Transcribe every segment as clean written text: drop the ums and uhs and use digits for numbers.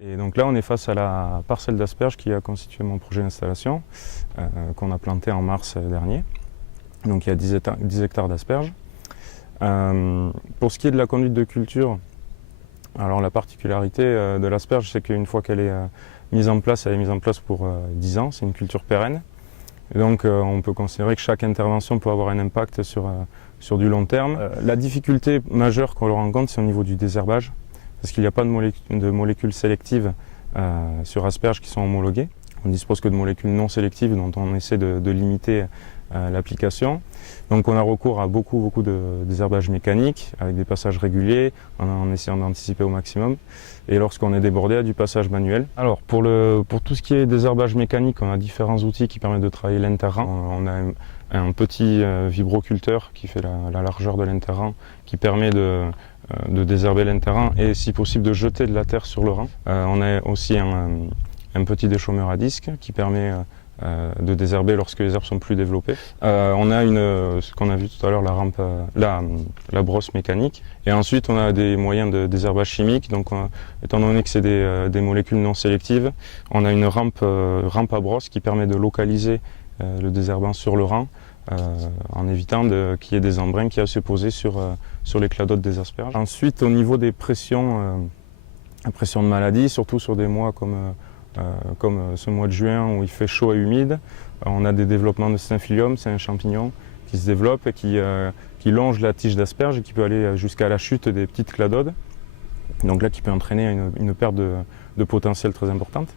Et donc là, on est face à la parcelle d'asperges qui a constitué mon projet d'installation, qu'on a planté en mars dernier. Donc il y a 10 hectares d'asperges. Pour ce qui est de la conduite de culture, alors la particularité de l'asperge, c'est qu'une fois qu'elle est mise en place, elle est mise en place pour 10 ans, c'est une culture pérenne. Et donc on peut considérer que chaque intervention peut avoir un impact sur du long terme. La difficulté majeure qu'on rencontre, c'est au niveau du désherbage, parce qu'il n'y a pas de molécules sélectives sur asperges qui sont homologuées. On ne dispose que de molécules non sélectives dont on essaie de limiter l'application. Donc on a recours à beaucoup de désherbage mécanique avec des passages réguliers en essayant d'anticiper au maximum. Et lorsqu'on est débordé, à du passage manuel. Alors pour tout ce qui est désherbage mécanique, on a différents outils qui permettent de travailler l'interrang. On a un petit vibroculteur qui fait la largeur de l'interrang, qui permet de désherber l'interrang et si possible de jeter de la terre sur le rang. On a aussi un petit déchaumeur à disque qui permet de désherber lorsque les herbes sont plus développées. On a ce qu'on a vu tout à l'heure, la brosse mécanique. Et ensuite, on a des moyens de désherbage chimique. Donc, étant donné que c'est des molécules non sélectives, on a une rampe à brosse qui permet de localiser le désherbant sur le rang en évitant qu'il y ait des embruns qui aient à se poser sur les cladodes des asperges. Ensuite, au niveau des pressions de maladie, surtout sur des mois comme ce mois de juin où il fait chaud et humide, on a des développements de Staphylium, c'est un champignon qui se développe et qui longe la tige d'asperge et qui peut aller jusqu'à la chute des petites cladodes. Donc là, qui peut entraîner une perte de potentiel très importante.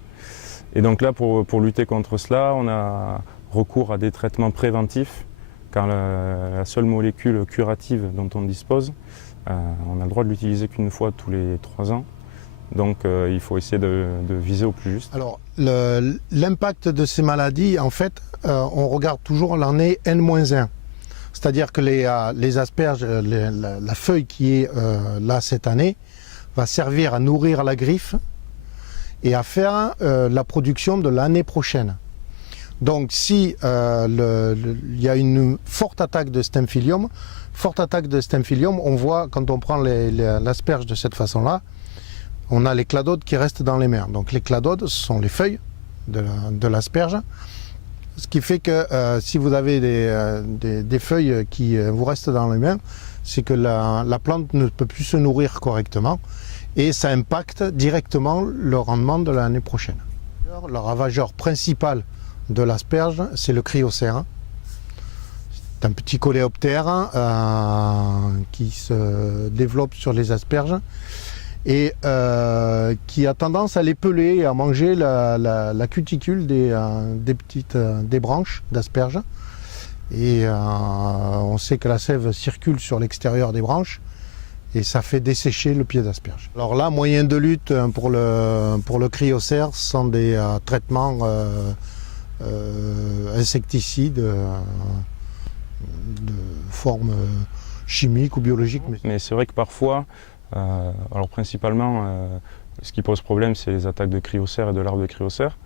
Et donc là, pour lutter contre cela, on a recours à des traitements préventifs, car la seule molécule curative dont on dispose, on a le droit de l'utiliser qu'une fois tous les 3 ans. Donc il faut essayer de viser au plus juste. Alors l'impact de ces maladies, en fait, on regarde toujours l'année N-1. C'est-à-dire que les asperges, la feuille qui est là cette année, va servir à nourrir la griffe et à faire la production de l'année prochaine. Donc si il y a une forte attaque de Staphylium, on voit quand on prend l'asperge de cette façon-là, on a les cladodes qui restent dans les mers. Donc les cladodes, ce sont les feuilles de l'asperge. Ce qui fait que si vous avez des feuilles qui vous restent dans les mains, c'est que la plante ne peut plus se nourrir correctement et ça impacte directement le rendement de l'année prochaine. Le ravageur principal de l'asperge, c'est le cryocère. C'est un petit coléoptère qui se développe sur les asperges et qui a tendance à les peler et à manger la cuticule des branches d'asperges. Et on sait que la sève circule sur l'extérieur des branches et ça fait dessécher le pied d'asperge. Alors là, moyen de lutte pour le cryocère sont des traitements insecticides de forme chimique ou biologique. Mais c'est vrai que parfois, alors principalement, ce qui pose problème, c'est les attaques de cryocère et de larves de cryocère.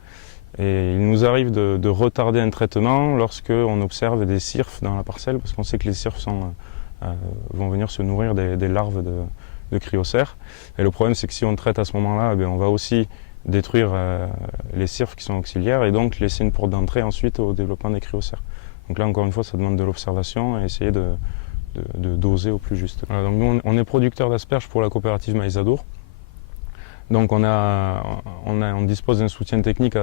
Et il nous arrive de retarder un traitement lorsqu'on observe des cirfes dans la parcelle, parce qu'on sait que les cirfes vont venir se nourrir des larves de cryocère. Et le problème, c'est que si on traite à ce moment-là, on va aussi détruire les cirfes qui sont auxiliaires et donc laisser une porte d'entrée ensuite au développement des cryocères. Donc là, encore une fois, ça demande de l'observation et essayer de doser au plus juste. Donc nous, on est producteur d'asperges pour la coopérative Maïsadour. Donc on dispose d'un soutien technique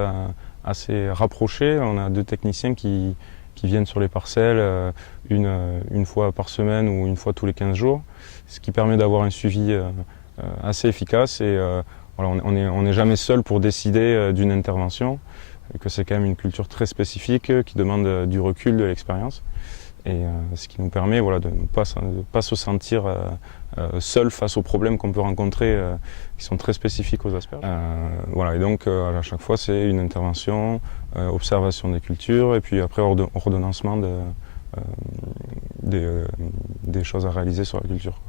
assez rapproché. On a 2 techniciens qui viennent sur les parcelles une fois par semaine ou une fois tous les 15 jours, ce qui permet d'avoir un suivi assez efficace. Et voilà, on n'est jamais seul pour décider d'une intervention, que c'est quand même une culture très spécifique qui demande du recul, de l'expérience. Et ce qui nous permet de ne pas se sentir seul face aux problèmes qu'on peut rencontrer qui sont très spécifiques aux asperges. Et donc à chaque fois c'est une intervention, observation des cultures et puis après ordonnancement des choses à réaliser sur la culture.